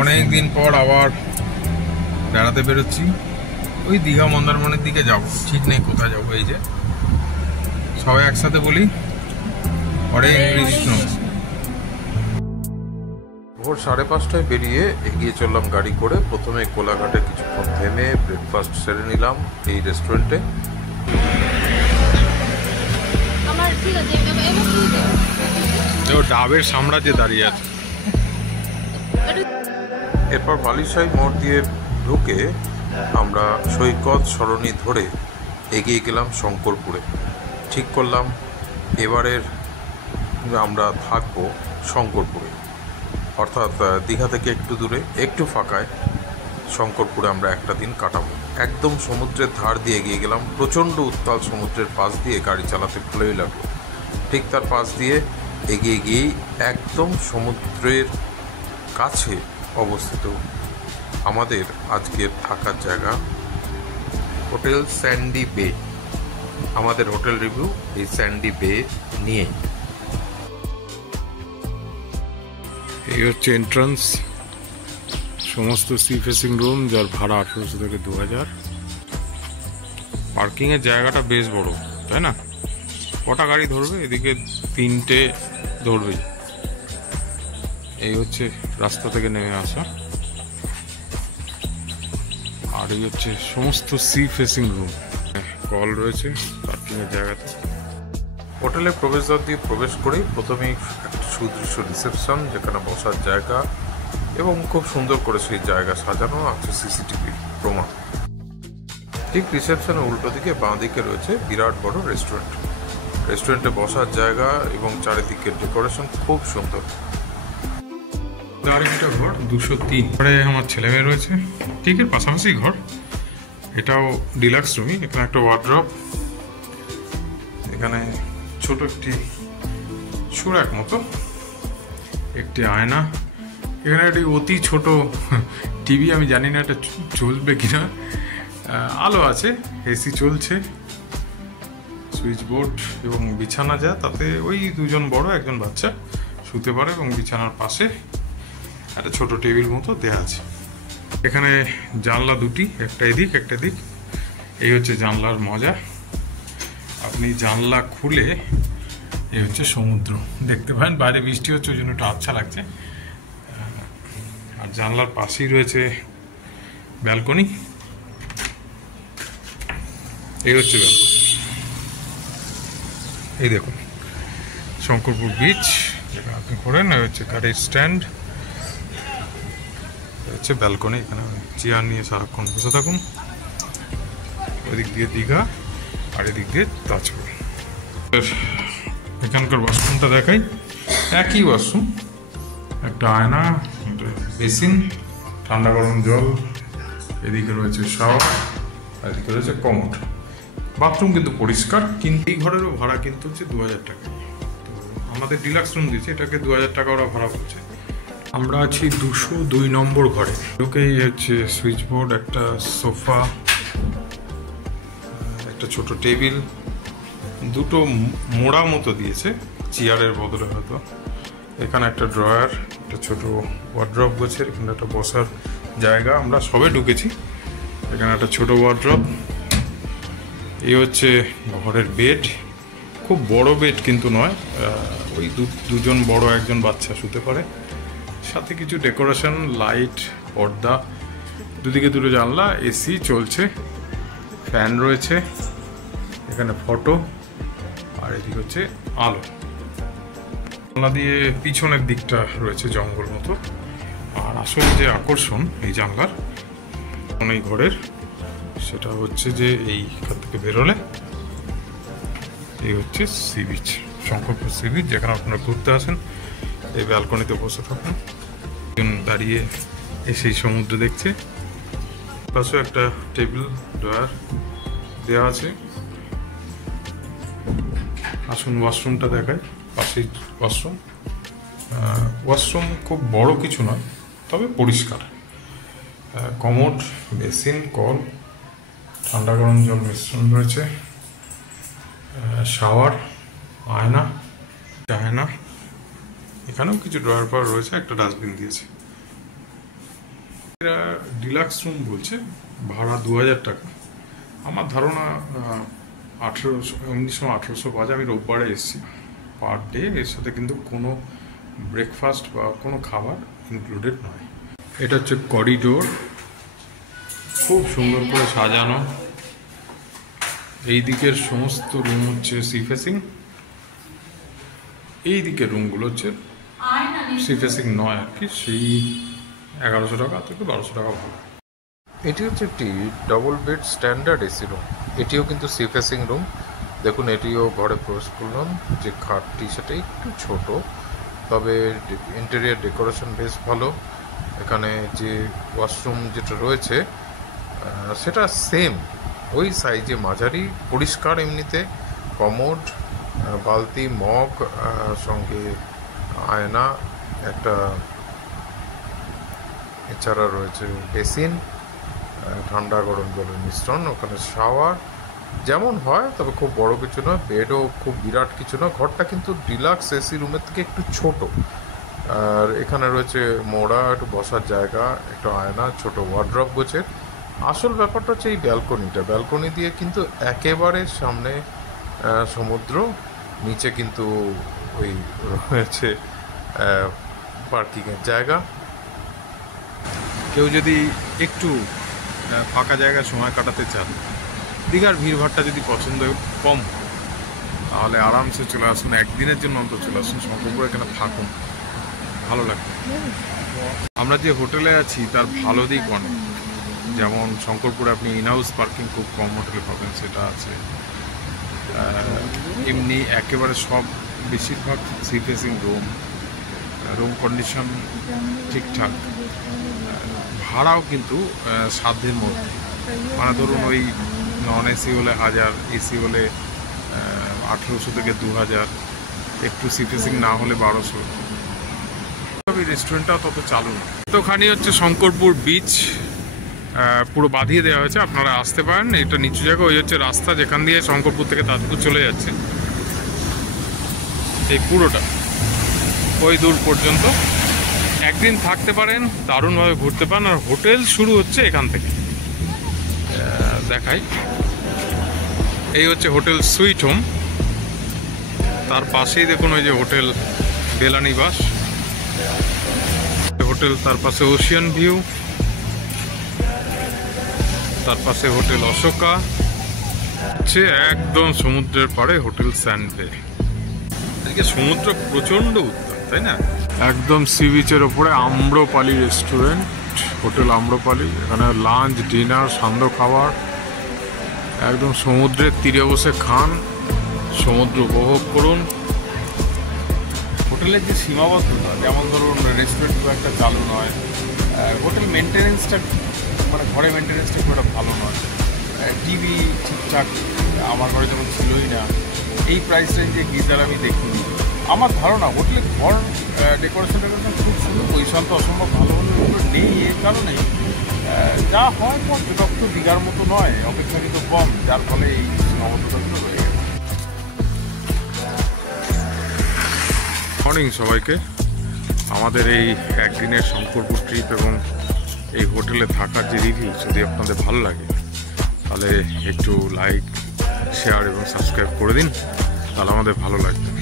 অনেক দিন পর আবার বেড়াতে বেরোচ্ছি। ওই দীঘা মন্দারমণির দিকে যাব, ঠিক নেই কোথায় যাবো। এই যে সবাই একসাথে বলি, হরে কৃষ্ণ। ভোর 5:30টায় বেরিয়ে এগিয়ে চললাম গাড়ি করে। প্রথমে কোলাঘাটে কিছুক্ষণ থেমে ব্রেকফাস্ট সেরে নিলাম এই রেস্টুরেন্টে। ডাবের সাম্রাজ্যে দাঁড়িয়ে আছে। এরপর বালিশাই মোড় দিয়ে ঢুকে আমরা সৈকত সরণি ধরে এগিয়ে গেলাম শঙ্করপুরে। ঠিক করলাম এবারের আমরা থাকবো শঙ্করপুরে, অর্থাৎ দীঘা থেকে একটু দূরে একটু ফাঁকায় শঙ্করপুরে আমরা একটা দিন কাটাবো। একদম সমুদ্রের ধার দিয়ে এগিয়ে গেলাম। প্রচণ্ড উত্তাল সমুদ্রের পাশ দিয়ে গাড়ি চালাতে ভালোই লাগলো। ঠিক তার পাশ দিয়ে এগিয়ে গিয়েই একদম সমুদ্রের কাছে অবস্থিত আমাদের আজকের থাকার জায়গা হোটেল স্যান্ডি বে। আমাদের হোটেল রিভিউ এই স্যান্ডি বে নিয়ে। এই হচ্ছে এন্ট্রান্স, সমস্ত সি ফেসিং রুম, যার ভাড়া 1800 থেকে 2000। পার্কিংয়ের জায়গাটা বেশ বড়, তাই না? কটা গাড়ি ধরবে? এদিকে 3টে ধরবে। এই হচ্ছে রাস্তা থেকে নেমে আসা, আর এই হচ্ছে সমস্ত সি ফেসিং রুম। কল রয়েছে পার্কিংয়ের জায়গাতে। হোটেলে প্রবেশদ্বার দিয়ে প্রবেশ করেই প্রথমেই একটা সুদৃশ্য রিসেপশন, যেখানে বসার জায়গা এবং খুব সুন্দর করে সেই জায়গা সাজানো আছে সিসিটিভি প্রমাণ। ঠিক রিসেপশনের উল্টো দিকে বাঁ দিকে রয়েছে বিরাট বড় রেস্টুরেন্ট। রেস্টুরেন্টে বসার জায়গা এবং চারিদিকের ডেকোরেশন খুব সুন্দর। আরেকটা ঘর 203, ঘরে আমার ছেলে মেয়ে রয়েছে। ঠিক এর পাশাপাশি ঘর, এটাও ডিলাক্স রুমই। এখানে একটা ওয়ার্ড্রপ, এখানে ছোট একটি সুরাক মতো, একটি আয়না, এখানে একটি অতি ছোট টিভি। আমি জানি না এটা চলবে কিনা। আলো আছে, এসি চলছে, সুইচ বোর্ড এবং বিছানা যা, তাতে ওই 2জন বড় 1জন বাচ্চা শুতে পারে, এবং বিছানার পাশে একটা ছোট টেবিল মতো দেওয়া আছে। এখানে জানলা 2টি, একটা এদিক একটা দিক। এই হচ্ছে জানলার মজা। আপনি জানলা খুলে এই হচ্ছে সমুদ্র দেখতে পারেন। বাইরে বৃষ্টি হচ্ছে, ওই জন্য একটু আচ্ছা লাগছে। আর জানলার পাশেই রয়েছে ব্যালকনি। এই হচ্ছে ব্যালকনি। এই দেখুন শঙ্করপুর বিচ, যেটা আপনি করেন। হচ্ছে গাড়ির স্ট্যান্ড, হচ্ছে ব্যালকনি। এখানে চেয়ার নিয়ে সারাক্ষণ বসে থাকুন। ওইদিক দিয়ে দীঘা, আর এদিক দিয়ে তাজপুর। এখানকার ওয়াশরুমটা দেখাই। একই ওয়াশরুম, একটা আয়না, বেসিন, ঠান্ডা গরম জল, এদিকে রয়েছে শাওয়ার, আর এদিকে রয়েছে কমোড। বাথরুম কিন্তু পরিষ্কার। কিন্তু এই ঘরেরও ভাড়া কিন্তু হচ্ছে 2000 টাকা। তো আমাদের ডিলাক্স রুম দিয়েছে, এটাকে 2000 টাকা ওরা ভাড়া করছে। আমরা আছি 202 নম্বর ঘরে। ঢুকেই হচ্ছে সুইচ বোর্ড, একটা সোফা, একটা ছোট টেবিল, 2টো মোড়া মতো দিয়েছে চেয়ারের বদলে হয়তো। এখানে একটা ড্রয়ার, একটা ছোট ওয়ার্ড্রপ গোছের, এখানে একটা বসার জায়গা। আমরা সবে ঢুকেছি। এখানে একটা ছোট ওয়ার্ড্রপ। এই হচ্ছে ঘরের বেড, খুব বড় বেড কিন্তু নয়, ওই 2জন বড় 1জন বাচ্চা শুতে পারে। সাথে কিছু ডেকোরেশন, লাইট, পর্দা, দুদিকে 2টো জানলা, এসি চলছে, ফ্যান রয়েছে, এখানে ফটো, আর এদিকে হচ্ছে আলো। জানলা দিয়ে পিছনের দিকটা রয়েছে জঙ্গল মতো। আর আসলে যে আকর্ষণ এই জানলার এই ঘরের, সেটা হচ্ছে যে এইখান থেকে বেরোলে এই হচ্ছে sea beach, Shankarpur sea beach, যেখানে আপনারা ঘুরতে আসেন। এই ব্যালকনিতে বসে থাকুন, দাঁড়িয়ে সেই সমুদ্র দেখছে। পাশে একটা টেবিল, ড্রয়ার দেওয়া আছে। আসুন ওয়াশরুমটা দেখায়। পাশেই ওয়াশরুম। ওয়াশরুম খুব বড় কিছু নয়, তবে পরিষ্কার। কমোড, বেসিন, কল, ঠান্ডা গরম জল মিশ্রণ রয়েছে, শাওয়ার, আয়না, এখানেও কিছু ড্রয়ার পাওয়ার রয়েছে, একটা ডাস্টবিন দিয়েছে। ডিলাক্স রুম বলছে, ভাড়া 2000 টাকা। আমার ধারণা 1800 বাজে, আমি রোববারে এসেছি। পার ডে এর সাথে কিন্তু কোনো ব্রেকফাস্ট বা কোনো খাবার ইনক্লুডেড নয়। এটা হচ্ছে করিডোর, খুব সুন্দর করে সাজানো। এই দিকের সমস্ত রুম হচ্ছে সি ফেসিং, এই দিকের রুমগুলো হচ্ছে সি ফেসিং নয় আর কি, সেই 1100 টাকা থেকে 1200 টাকা ভাড়া। এটি হচ্ছে একটি double bed standard AC room, এটিও কিন্তু সি ফেসিং রুম। দেখুন, এটিও ঘরে প্রবেশ করলাম, যে খাটটি সেটা একটু ছোট, তবে ইন্টেরিয়ার ডেকোরেশন বেশ ভালো। এখানে যে ওয়াশরুম যেটা রয়েছে সেটা সেম ওই সাইজে, মাঝারি, পরিষ্কার এমনিতে, কমোড, বালতি, মগ, সঙ্গে আয়না একটা, এছাড়া রয়েছে বেসিন, ঠান্ডা গরম জলের মিশ্রণ, ওখানে শাওয়ার যেমন হয়, তবে খুব বড় কিছু নয়, বেডও খুব বিরাট কিছু নয়। ঘরটা কিন্তু ডিলাক্স এসি রুমের থেকে একটু ছোট। আর এখানে রয়েছে মোড়া, একটু বসার জায়গা, একটু আয়না, ছোট ওয়ার্ড্রপ গোছের। আসল ব্যাপারটা হচ্ছে এই ব্যালকনিটা, ব্যালকনি দিয়ে কিন্তু একেবারে সামনে সমুদ্র, নিচে কিন্তু ওই রয়েছে পার্কিংয়ের জায়গা। কেউ যদি একটু ফাঁকা জায়গায় সময় কাটাতে চান, দীঘার ভিড়ভাড়টা যদি পছন্দ কম, তাহলে আরামসে চলে আসুন, একদিনের জন্য অন্তত চলে আসুন, শঙ্করপুর এখানে থাকুন, ভালো লাগবে। আমরা যে হোটেলে আছি তার ভালো দিক অনেক, যেমন শঙ্করপুরে আপনি ইনহাউস পার্কিং খুব কম হোটেলে পাবেন, সেটা আছে। এমনি একেবারে সব বেশিরভাগ sea facing room, room condition ঠিকঠাক, ভাড়াও কিন্তু সাধ্যের মধ্যে। মানে ধরুন ওই নন এসি হলে 1000, এসি হলে 1800 থেকে 2000, একটু সি ফেসিং না হলে 1200। তবে রেস্টুরেন্টটাও তত চালু না। তোখানি হচ্ছে শঙ্করপুর বিচ, পুরো বাঁধিয়ে দেওয়া হয়েছে, আপনারা আসতে পারেন। এটা নিচু জায়গা, ওই হচ্ছে রাস্তা যেখান দিয়ে শঙ্করপুর থেকে তাজপুর চলে যাচ্ছে, এই পুরোটা ওই দূর পর্যন্ত। একদিন থাকতে পারেন, দারুণভাবে ঘুরতে পারেন। আর হোটেল শুরু হচ্ছে এখান থেকে, দেখাই। এই হচ্ছে হোটেল সুইট হোম, তার পাশেই দেখুন ওই যে হোটেল বেলানিবাস হোটেল, তার পাশে ওশিয়ান ভিউ, তার পাশে হোটেল অশোকা, হচ্ছে একদম সমুদ্রের পাড়ে হোটেল স্যান্ডবে। আজকে সমুদ্র প্রচন্ড উত্তাপ, তাই না? একদম সি বিচের ওপরে আম্রপালি রেস্টুরেন্ট, হোটেল আম্রপালি। এখানে লাঞ্চ, ডিনার, সান্ধ্য খাবার, একদম সমুদ্রের তীরে বসে খান, সমুদ্র উপভোগ করুন। হোটেলের যে সীমাবদ্ধতা, যেমন ধরুন রেস্টুরেন্ট খুব একটা চালু নয়, হোটেল মেনটেনেন্সটা, মানে ঘরে মেনটেনেন্সটা খুব একটা ভালো নয়, টিভি ঠিকঠাক আমার ঘরে যেমন ছিলই না, এই প্রাইস রেঞ্জে গিজার আমি দেখিনি। আমার ধারণা হোটেলের ঘর ডেকোরেশনটা খুব সুন্দর, পরিশান্ত অসম্ভব ভালো হলে নেই। এর কারণেই যা হয় পর্যটক তো দীঘার মতো নয়, অপেক্ষাকৃত কম, যার ফলে এই সীমাবদ্ধতাগুলো রয়ে গেছে। মর্নিং সবাইকে। আমাদের এই একদিনের শঙ্করপুর ট্রিপ এবং এই হোটেলে থাকার যে রিভিউ, যদি আপনাদের ভালো লাগে তাহলে একটু লাইক, শেয়ার এবং সাবস্ক্রাইব করে দিন, তাহলে আমাদের ভালো লাগবে।